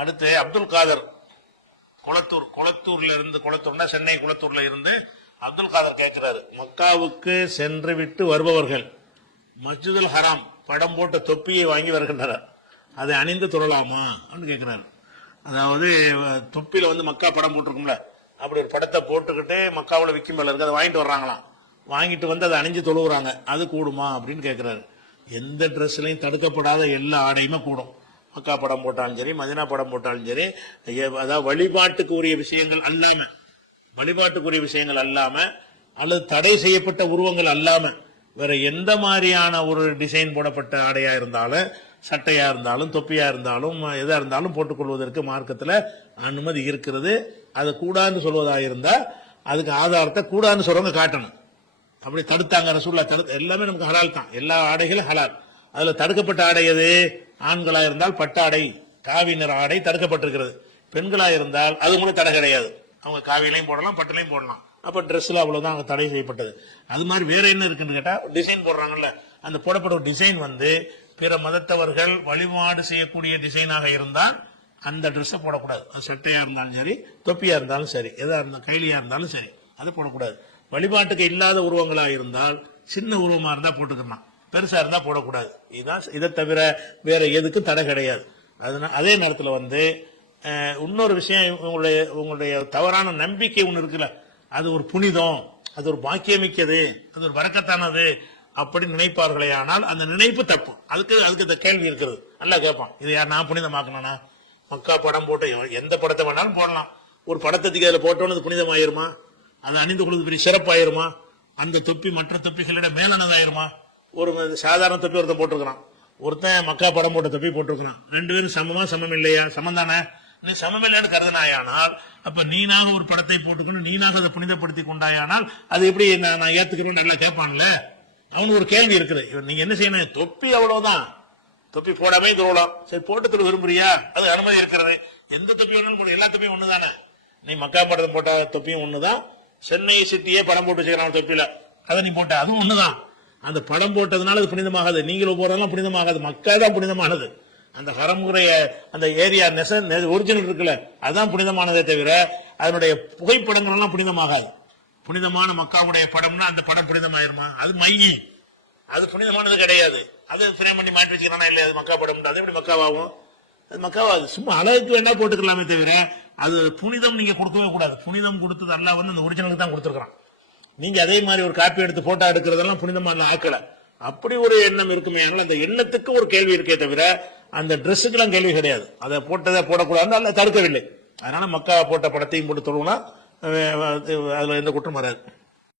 அடுத்து அப்துல் காதர் குளத்தூர் குளத்தூர்ல இருந்து குளத்தூர்னா சென்னை குளத்தூர்ல இருந்து அப்துல் காதர் கேட்கிறாரு மக்காவுக்கு சென்று விட்டு வருபவர்கள் மஸ்ஜிதுல் ஹராம் படம் போட்ட தொப்பியை வாங்கி வருகின்றனர். அதை அணிந்து தொழலாமா அப்படின்னு கேட்கிறாரு அதாவது தொப்பியில வந்து மக்கா படம் போட்டிருக்கும்ல அப்படி ஒரு படத்தை போட்டுக்கிட்டு மக்காவில் விற்கும் மேல இருக்கு அதை வாங்கிட்டு வர்றாங்களாம். வாங்கிட்டு வந்து அதை அணிஞ்சு தொழுகிறாங்க அது கூடுமா அப்படின்னு கேட்கிறாரு எந்த ட்ரெஸ்லையும் தடுக்கப்படாத எல்லா ஆடையுமே கூடும். மக்கா படம் போட்டாலும் சரி மதினா படம் போட்டாலும் சரி அதாவது வழிபாட்டுக்கு உரிய விஷயங்கள் அல்லாம வழிபாட்டுக்குரிய விஷயங்கள் அல்லாம அல்லது தடை செய்யப்பட்ட உருவங்கள் அல்லாம வேற எந்த மாதிரியான ஒரு டிசைன் போடப்பட்ட ஆடையா இருந்தாலும் சட்டையா இருந்தாலும் தொப்பியா இருந்தாலும் எதா இருந்தாலும் போட்டுக்கொள்வதற்கு மார்க்கத்துல அனுமதி இருக்கிறது. அது கூடாதுன்னு சொல்வதா இருந்தா அதுக்கு ஆதாரத்தை கூடாதுன்னு சொல்றவங்க காட்டணும். அப்படி தடுத்தாங்க ரசூல்லா தடு எல்லாமே நமக்கு ஹலால் தான். எல்லா ஆடைகளும் ஹலால். அதுல தடுக்கப்பட்ட ஆடை எது? ஆண்களாக இருந்தால் பட்டாடை காவி நிற ஆடை தடுக்கப்பட்டிருக்கிறது. பெண்களாக இருந்தால் அது கூட தடை கிடையாது. அவங்க காவிலையும் போடலாம் பட்டிலையும் போடலாம். அப்போ ட்ரெஸ்ஸில் அவ்வளோதான் அங்கே தடை செய்யப்பட்டது. அது மாதிரி வேற என்ன இருக்குன்னு கேட்டால் டிசைன் போடுறாங்கல்ல. அந்த போடப்பட்ட டிசைன் வந்து பிற மதத்தவர்கள் வழிபாடு செய்யக்கூடிய டிசைனாக இருந்தால் அந்த ட்ரெஸ்ஸை போடக்கூடாது. அது செட்டையாக இருந்தாலும் சரி தொப்பியாக இருந்தாலும் சரி எதாக இருந்தாலும் கைலியாக இருந்தாலும் சரி அதை போடக்கூடாது. வழிபாட்டுக்கு இல்லாத உருவங்களாக இருந்தால் சின்ன உருவமாக இருந்தால் போட்டுக்கலாம். பெருசா இருந்தா போடக்கூடாது. இதுதான் இதை தவிர வேற எதுக்கும் தடை கிடையாது. அதனால அதே நேரத்தில் வந்து இன்னொரு விஷயம் உங்களுடைய உங்களுடைய தவறான நம்பிக்கை ஒன்று இருக்குல்ல அது ஒரு புனிதம் அது ஒரு பாக்கியமிக்கது அது ஒரு வரக்கத்தானது அப்படி நினைப்பார்களே ஆனால் அந்த நினைப்பு தப்பு. அதுக்கு அதுக்கு இந்த கேள்வி இருக்கிறது. நல்லா கேட்பான் இது யார் நான் புனிதமாக்கணும்னா? மக்கா படம் போட்டு எந்த படத்தை வேணாலும் போடலாம். ஒரு படத்தை அதில் போட்டோன்னு அது புனிதமாயிருமா? அது அணிந்து கொள்வது பெரிய சிறப்பாயிருமா? அந்த தொப்பி மற்ற தொப்பிகளிட மேலானதாயிருமா? ஒரு சாதாரண தொப்பி ஒருத்தன் போட்டிருக்கிறான். ஒருத்தன் மக்கா படம் போட்ட தொப்பி போட்டிருக்கிறான். ரெண்டு பேரும் சமமா சமம் இல்லையா? சமம் தானே? நீ சமம் இல்லைன்னு கருதினாயானால் அப்ப நீனாக ஒரு படத்தை போட்டுக்கணும் நீனாக அதை புனிதப்படுத்தி கொண்டாயானால் அது எப்படி நான் நான் ஏத்துக்கிறோம் நல்லா கேட்பான்ல? அவனுக்கு ஒரு கேள்வி இருக்குது. நீங்க என்ன செய்யணும்? தொப்பி அவ்வளவுதான். தொப்பி போடாமே தோலாம் சரி போட்டு திரு விரும்புறியா? அது அனுமதி இருக்கிறது. எந்த தொப்பி வேணாலும் போட. எல்லா தொப்பியும் ஒண்ணுதானே நீ மக்கா படத்தை போட்ட தொப்பியும் ஒண்ணுதான். சென்னை சிட்டியே படம் போட்டு வச்சுக்கிறான் தொப்பியில. அதை நீ போட்ட. அதுவும் ஒண்ணுதான். அந்த படம் போட்டதுனால அது புனிதமாகாது. நீங்களும் போறதெல்லாம் புனிதமாகாது. மக்கா தான் புனிதமானது. அந்த ஹரமுறைய அந்த ஏரியா நெச ஒரிஜினல் இருக்குல்ல அதுதான் புனிதமானதே தவிர அதனுடைய புகைப்படங்கள் எல்லாம் புனிதமாகாது. புனிதமான மக்காவுடைய படம்னா அந்த படம் புனிதமாயிருமா? அது மையம் அது புனிதமானது கிடையாது. அது ஃப்ரேம் பண்ணி மாட்டி வச்சுக்கிறானா இல்லையா? அது மக்கா படம் அது எப்படி மக்காவாகும்? அது மக்காவாது சும்மா அழகுக்கு வேணா போட்டுக்கலாமே தவிர அது புனிதம் நீங்க கொடுக்கவே கூடாது. புனிதம் கொடுத்தது அல்ல வந்து அந்த ஒரிஜினலுக்கு தான் கொடுத்துருக்கான் நீங்க அதே மாதிரி ஒரு காப்பி எடுத்து போட்டோ எடுக்கிறதெல்லாம் புனிதமான ஆக்கல. அப்படி ஒரு எண்ணம் இருக்குமே அந்த எண்ணத்துக்கு ஒரு கேள்வி இருக்கே தவிர அந்த ட்ரெஸ்ஸுக்கெல்லாம் கேள்வி கிடையாது. அதை போட்டதை போடக்கூடாதுன்னு அதில் தடுக்கவில்லை. அதனால மக்கா போட்ட படத்தையும் போட்டு தொழுவுனா அஹ், அதுல எந்த குற்றம் வராது.